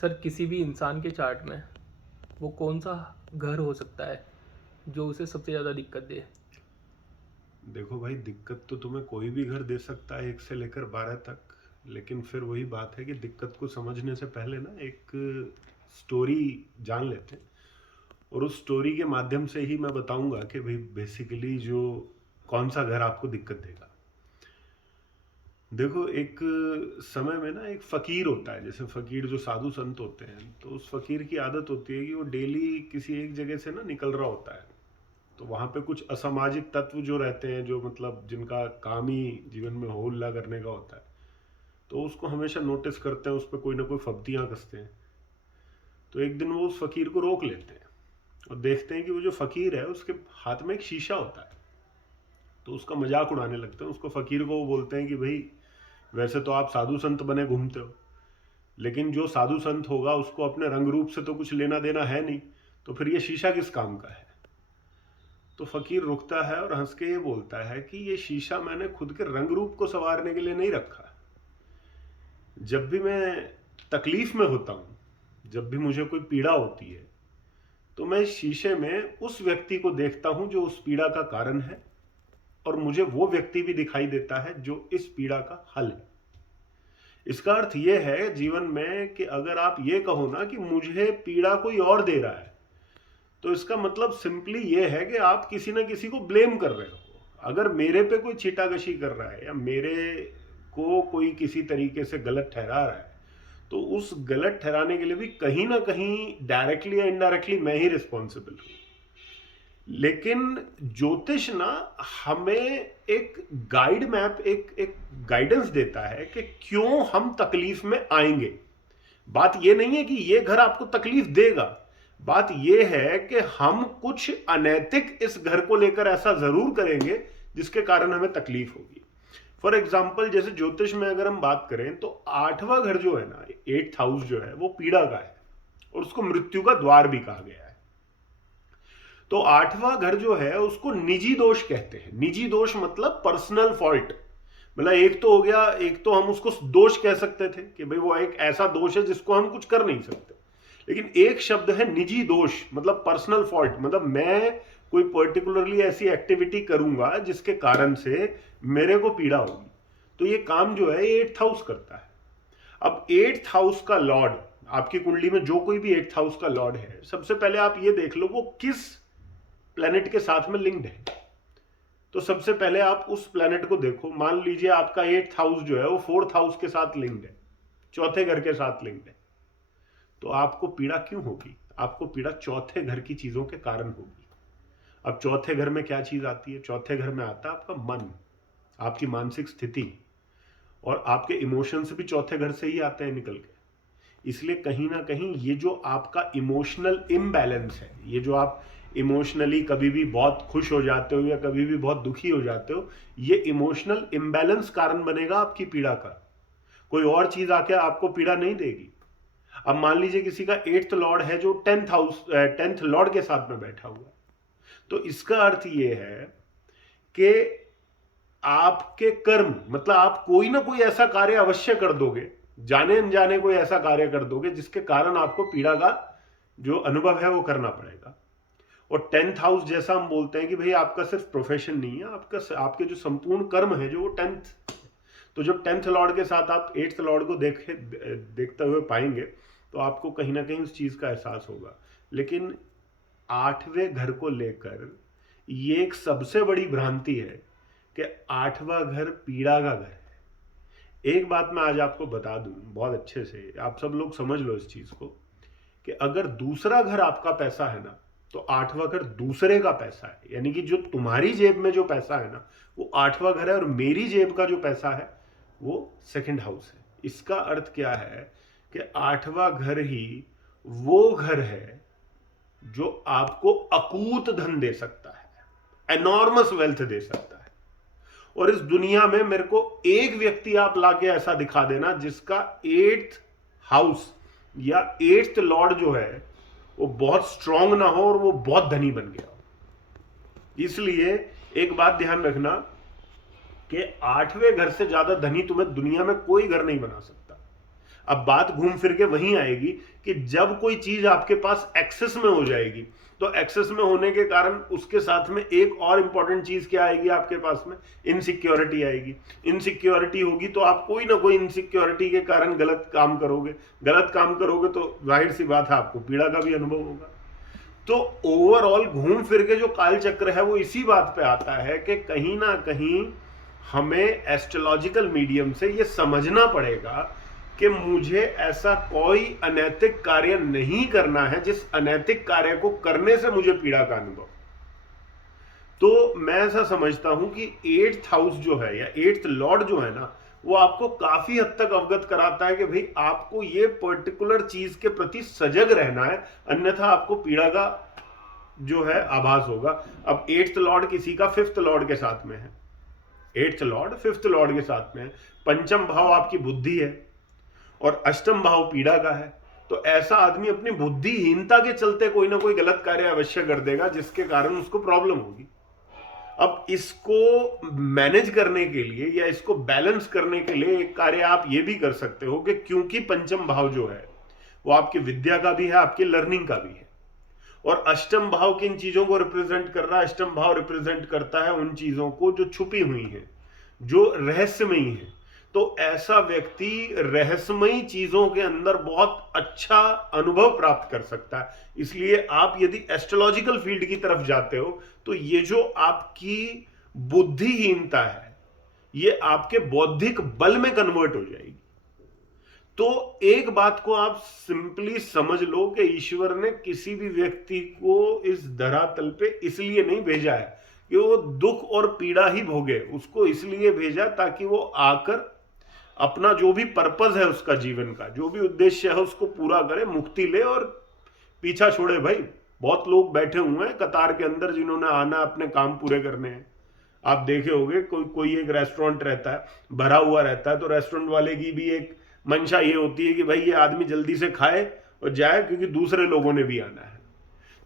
Sir किसी भी इंसान के चार्ट में वो कौन सा घर हो सकता है जो उसे सबसे ज़्यादा दिक्कत दे? देखो भाई, दिक्कत तो तुम्हें कोई भी घर दे सकता है 1 से लेकर 12 तक। लेकिन फिर वही बात है कि दिक्कत को समझने से पहले ना एक स्टोरी जान लेते हैं। और उस स्टोरी के माध्यम से ही मैं बताऊंगा कि भाई बेसिकली जो कौन सा घर आपको दिक्कत देगा। देखो, एक समय में ना एक फकीर होता है। जैसे फकीर जो साधु संत होते हैं, तो उस फकीर की आदत होती है कि वो डेली किसी एक जगह से ना निकल रहा होता है। तो वहाँ पे कुछ असामाजिक तत्व जो रहते हैं, जो मतलब जिनका काम ही जीवन में हो हल्ला करने का होता है, तो उसको हमेशा नोटिस करते हैं, उस पर कोई ना कोई फब्तियाँ कसते हैं। तो एक दिन वो उस फकीर को रोक लेते हैं और देखते हैं कि वो जो फकीर है उसके हाथ में एक शीशा होता है। तो उसका मजाक उड़ाने लगते हैं। उसको फकीर को वो बोलते हैं कि भाई, वैसे तो आप साधु संत बने घूमते हो, लेकिन जो साधु संत होगा उसको अपने रंग रूप से तो कुछ लेना देना है नहीं, तो फिर ये शीशा किस काम का है? तो फकीर रुकता है और हंस के ये बोलता है कि ये शीशा मैंने खुद के रंग रूप को संवारने के लिए नहीं रखा। जब भी मैं तकलीफ में होता हूं, जब भी मुझे कोई पीड़ा होती है, तो मैं इस शीशे में उस व्यक्ति को देखता हूं जो उस पीड़ा का कारण है, और मुझे वो व्यक्ति भी दिखाई देता है जो इस पीड़ा का हल है। इसका अर्थ यह है जीवन में कि अगर आप ये कहो ना कि मुझे पीड़ा कोई और दे रहा है, तो इसका मतलब सिंपली ये है कि आप किसी ना किसी को ब्लेम कर रहे हो। अगर मेरे पे कोई छीटाकशी कर रहा है या मेरे को कोई किसी तरीके से गलत ठहरा रहा है, तो उस गलत ठहराने के लिए भी कहीं ना कहीं डायरेक्टली या इनडायरेक्टली मैं ही रिस्पॉन्सिबल हूं। लेकिन ज्योतिष ना हमें एक गाइड मैप, एक एक गाइडेंस देता है कि क्यों हम तकलीफ में आएंगे। बात यह नहीं है कि यह घर आपको तकलीफ देगा, बात यह है कि हम कुछ अनैतिक इस घर को लेकर ऐसा जरूर करेंगे जिसके कारण हमें तकलीफ होगी। फॉर एग्जाम्पल, जैसे ज्योतिष में अगर हम बात करें तो 8वां घर जो है ना, 8th हाउस जो है, वो पीड़ा का है और उसको मृत्यु का द्वार भी कहा गया है। तो 8वां घर जो है उसको निजी दोष कहते हैं। निजी दोष मतलब पर्सनल फॉल्ट। मतलब एक तो हो गया, एक तो हम उसको दोष कह सकते थे कि भाई वो एक ऐसा दोष है जिसको हम कुछ कर नहीं सकते, लेकिन एक शब्द है निजी दोष, मतलब पर्सनल फॉल्ट। मतलब मैं कोई पर्टिकुलरली ऐसी एक्टिविटी करूंगा जिसके कारण से मेरे को पीड़ा होगी। तो ये काम जो है 8th हाउस करता है। अब 8th हाउस का लॉर्ड, आपकी कुंडली में जो कोई भी 8th हाउस का लॉर्ड है, सबसे पहले आप ये देख लो वो किस प्लेनेट के साथ में लिंक्ड है। तो सबसे पहले आप उस प्लेनेट को देखो। मान लीजिए आपका 8th हाउस जो है वो 4th हाउस के साथ लिंक्ड है, चौथे घर के साथ लिंक्ड है। तो आपको पीड़ा क्यों होगी? आपको पीड़ा चौथे घर की चीजों के कारण होगी। अब चौथे घर में क्या चीज आती है? चौथे घर में आता है आपका मन, आपकी मानसिक स्थिति, और आपके इमोशंस भी चौथे घर से ही आते हैं निकल के। इसलिए कहीं ना कहीं ये जो आपका इमोशनल इम्बैलेंस है, ये जो आप इमोशनली कभी भी बहुत खुश हो जाते हो या कभी भी बहुत दुखी हो जाते हो, ये इमोशनल इम्बैलेंस कारण बनेगा आपकी पीड़ा का। कोई और चीज आके आपको पीड़ा नहीं देगी। अब मान लीजिए किसी का 8th लॉर्ड है जो 10th लॉर्ड के साथ में बैठा हुआ, तो इसका अर्थ ये है कि आपके कर्म, मतलब आप कोई ना कोई ऐसा कार्य अवश्य कर दोगे, जाने अनजाने कोई ऐसा कार्य कर दोगे जिसके कारण आपको पीड़ा का जो अनुभव है वो करना पड़ेगा। और 10th हाउस, जैसा हम बोलते हैं कि भाई आपका सिर्फ प्रोफेशन नहीं है, आपका आपके जो संपूर्ण कर्म है जो वो 10th। तो जब 10th लॉर्ड के साथ आप 8th लॉर्ड को देखते हुए पाएंगे, तो आपको कहीं ना कहीं उस चीज का एहसास होगा। लेकिन 8वें घर को लेकर ये एक सबसे बड़ी भ्रांति है कि 8वां घर पीड़ा का घर है। एक बात मैं आज आपको बता दूं बहुत अच्छे से, आप सब लोग समझ लो इस चीज को, कि अगर दूसरा घर आपका पैसा है ना, तो 8वां घर दूसरे का पैसा है। यानी कि जो तुम्हारी जेब में जो पैसा है ना, वो 8वां घर है, और मेरी जेब का जो पैसा है वो 2nd हाउस है। इसका अर्थ क्या है कि 8वां घर ही वो घर है जो आपको अकूत धन दे सकता है, एनॉर्मस वेल्थ दे सकता है। और इस दुनिया में मेरे को एक व्यक्ति आप लाके ऐसा दिखा देना जिसका 8th हाउस या 8th लॉर्ड जो है वो बहुत स्ट्रांग ना हो और वो बहुत धनी बन गया हो। इसलिए एक बात ध्यान रखना कि 8वें घर से ज्यादा धनी तुम्हें दुनिया में कोई घर नहीं बना सकता। अब बात घूम फिर के वहीं आएगी कि जब कोई चीज आपके पास एक्सेस में हो जाएगी, तो एक्सेस में होने के कारण उसके साथ में एक और इंपॉर्टेंट चीज क्या आएगी आपके पास में? इनसिक्योरिटी आएगी। इनसिक्योरिटी होगी तो आप कोई ना कोई इनसिक्योरिटी के कारण गलत काम करोगे, गलत काम करोगे तो जाहिर सी बात है आपको पीड़ा का भी अनुभव होगा। तो ओवरऑल घूम फिर के जो काल चक्र है वो इसी बात पे आता है कि कहीं ना कहीं हमें एस्ट्रोलॉजिकल मीडियम से ये समझना पड़ेगा कि मुझे ऐसा कोई अनैतिक कार्य नहीं करना है जिस अनैतिक कार्य को करने से मुझे पीड़ा का अनुभव। तो मैं ऐसा समझता हूं कि 8th हाउस जो है या 8th लॉर्ड जो है ना, वो आपको काफी हद तक अवगत कराता है कि भाई आपको ये पर्टिकुलर चीज के प्रति सजग रहना है, अन्यथा आपको पीड़ा का जो है आभास होगा। अब 8th लॉर्ड किसी का 5th लॉर्ड के साथ में है, 8th लॉर्ड 5th लॉर्ड के साथ में है, पंचम भाव आपकी बुद्धि है और अष्टम भाव पीड़ा का है। तो ऐसा आदमी अपनी बुद्धिहीनता के चलते कोई ना कोई गलत कार्य अवश्य कर देगा जिसके कारण उसको प्रॉब्लम होगी। अब इसको मैनेज करने के लिए या इसको बैलेंस करने के लिए एक कार्य आप ये भी कर सकते हो कि क्योंकि पंचम भाव जो है वो आपकी विद्या का भी है, आपकी लर्निंग का भी है, और अष्टम भाव किन चीजों को रिप्रेजेंट कर रहा है? अष्टम भाव रिप्रेजेंट करता है उन चीजों को जो छुपी हुई हैं, जो रहस्यमयी है। तो ऐसा व्यक्ति रहस्यमयी चीजों के अंदर बहुत अच्छा अनुभव प्राप्त कर सकता है। इसलिए आप यदि एस्ट्रोलॉजिकल फील्ड की तरफ जाते हो तो ये जो आपकी बुद्धिहीनता है ये आपके बौद्धिक बल में कन्वर्ट हो जाएगी। तो एक बात को आप सिंपली समझ लो कि ईश्वर ने किसी भी व्यक्ति को इस धरातल पे इसलिए नहीं भेजा है कि वो दुख और पीड़ा ही भोगे, उसको इसलिए भेजा ताकि वो आकर अपना जो भी पर्पस है उसका जीवन का, जो भी उद्देश्य है उसको पूरा करे, मुक्ति ले और पीछा छोड़े। भाई बहुत लोग बैठे हुए हैं कतार के अंदर जिन्होंने आना अपने काम पूरे करने हैं। आप देखे होंगे कोई एक रेस्टोरेंट रहता है, भरा हुआ रहता है, तो रेस्टोरेंट वाले की भी एक मंशा ये होती है कि भाई ये आदमी जल्दी से खाए और जाए क्योंकि दूसरे लोगों ने भी आना है।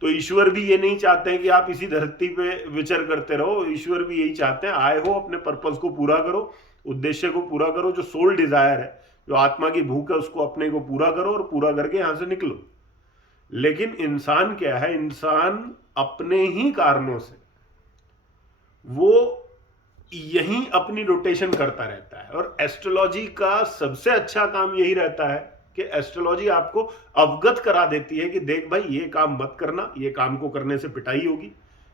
तो ईश्वर भी ये नहीं चाहते हैं कि आप इसी धरती पे विचर करते रहो, ईश्वर भी यही चाहते हैं आए हो अपने पर्पस को पूरा करो, उद्देश्य को पूरा करो, जो सोल डिजायर है, जो आत्मा की भूख है उसको अपने को पूरा करो और पूरा करके यहां से निकलो। लेकिन इंसान क्या है? इंसान अपने ही कारणों से वो यही अपनी रोटेशन करता रहता है। और एस्ट्रोलॉजी का सबसे अच्छा काम यही रहता है कि एस्ट्रोलॉजी आपको अवगत करा देती है कि देख भाई ये काम मत करना, ये काम को करने से पिटाई होगी,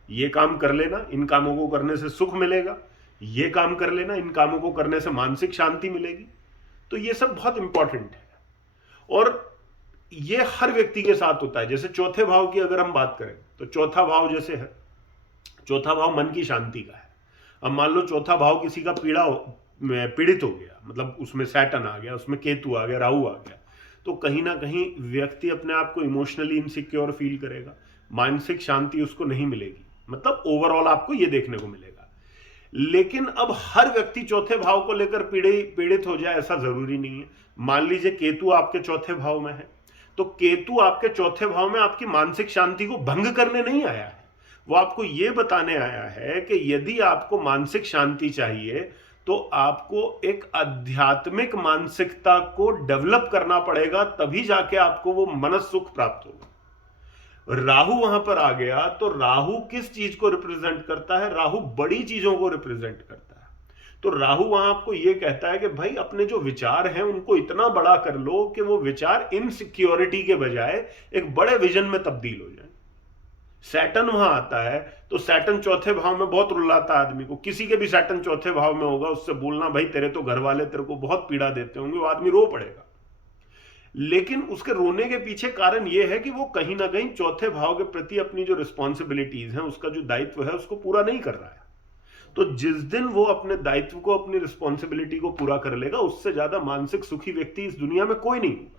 ये काम कर लेना, इन कामों को करने से सुख मिलेगा, ये काम कर लेना, इन कामों को करने से मानसिक शांति मिलेगी। तो ये सब बहुत इंपॉर्टेंट है और ये हर व्यक्ति के साथ होता है। जैसे चौथे भाव की अगर हम बात करें तो चौथा भाव जैसे है, चौथा भाव मन की शांति का है। अब मान लो चौथा भाव किसी का पीड़ित हो गया, मतलब उसमें सैटर्न आ गया, उसमें केतु आ गया, राहु आ गया, तो कहीं ना कहीं व्यक्ति अपने आप को इमोशनली इनसिक्योर फील करेगा, मानसिक शांति उसको नहीं मिलेगी, मतलब ओवरऑल आपको ये देखने को मिलेगा। लेकिन अब हर व्यक्ति चौथे भाव को लेकर पीड़ित हो जाए ऐसा जरूरी नहीं है। मान लीजिए केतु आपके चौथे भाव में है, तो केतु आपके चौथे भाव में आपकी मानसिक शांति को भंग करने नहीं आया है, वो आपको ये बताने आया है कि यदि आपको मानसिक शांति चाहिए तो आपको एक आध्यात्मिक मानसिकता को डेवलप करना पड़ेगा, तभी जाके आपको वो मनस सुख प्राप्त होगा। राहु वहां पर आ गया तो राहु किस चीज को रिप्रेजेंट करता है? राहु बड़ी चीजों को रिप्रेजेंट करता है। तो राहु वहां आपको यह कहता है कि भाई अपने जो विचार हैं उनको इतना बड़ा कर लो कि वो विचार इनसिक्योरिटी के बजाय एक बड़े विजन में तब्दील हो जाए। सैटर्न वहां आता है तो सैटर्न चौथे भाव में बहुत रुलाता है आदमी को। किसी के भी सैटर्न चौथे भाव में होगा, उससे बोलना भाई तेरे तो घर वाले तेरे को बहुत पीड़ा देते होंगे, वो आदमी रो पड़ेगा। लेकिन उसके रोने के पीछे कारण यह है कि वो कहीं ना कहीं चौथे भाव के प्रति अपनी जो रिस्पॉन्सिबिलिटीज हैं, उसका जो दायित्व है उसको पूरा नहीं कर रहा है। तो जिस दिन वो अपने दायित्व को, अपनी रिस्पॉन्सिबिलिटी को पूरा कर लेगा, उससे ज्यादा मानसिक सुखी व्यक्ति इस दुनिया में कोई नहीं होगा।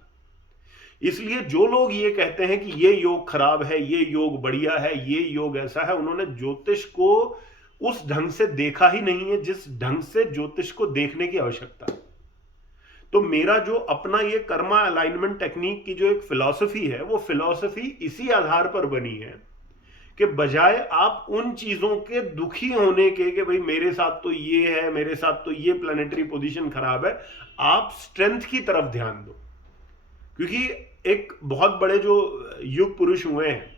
इसलिए जो लोग ये कहते हैं कि ये योग खराब है, ये योग बढ़िया है, ये योग ऐसा है, उन्होंने ज्योतिष को उस ढंग से देखा ही नहीं है जिस ढंग से ज्योतिष को देखने की आवश्यकता है। तो मेरा जो अपना ये कर्मा अलाइनमेंट टेक्निक की जो एक फिलॉसफी है, वो फिलॉसफी इसी आधार पर बनी है कि बजाय आप उन चीजों के दुखी होने के कि भाई मेरे साथ तो ये है, मेरे साथ तो ये प्लैनेटरी पोजीशन खराब है, आप स्ट्रेंथ की तरफ ध्यान दो। क्योंकि एक बहुत बड़े जो युग पुरुष हुए हैं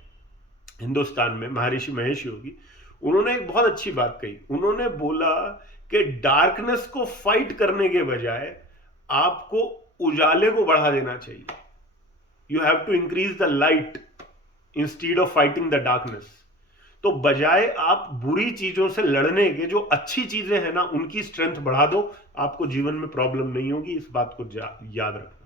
हिंदुस्तान में, महर्षि महेश योगी, उन्होंने एक बहुत अच्छी बात कही। उन्होंने बोला कि डार्कनेस को फाइट करने के बजाय आपको उजाले को बढ़ा देना चाहिए। You have to increase the light instead of fighting the darkness. तो बजाय आप बुरी चीजों से लड़ने के, जो अच्छी चीजें हैं ना, उनकी स्ट्रेंथ बढ़ा दो, आपको जीवन में प्रॉब्लम नहीं होगी। इस बात को याद रखना।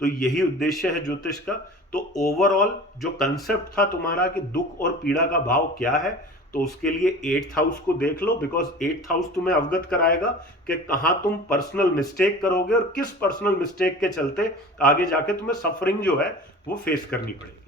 तो यही उद्देश्य है ज्योतिष का। तो ओवरऑल जो कंसेप्ट था तुम्हारा कि दुख और पीड़ा का भाव क्या है, तो उसके लिए 8th हाउस को देख लो, बिकॉज 8th हाउस तुम्हें अवगत कराएगा कि कहां तुम पर्सनल मिस्टेक करोगे और किस पर्सनल मिस्टेक के चलते आगे जाके तुम्हें सफरिंग जो है वो फेस करनी पड़ेगी।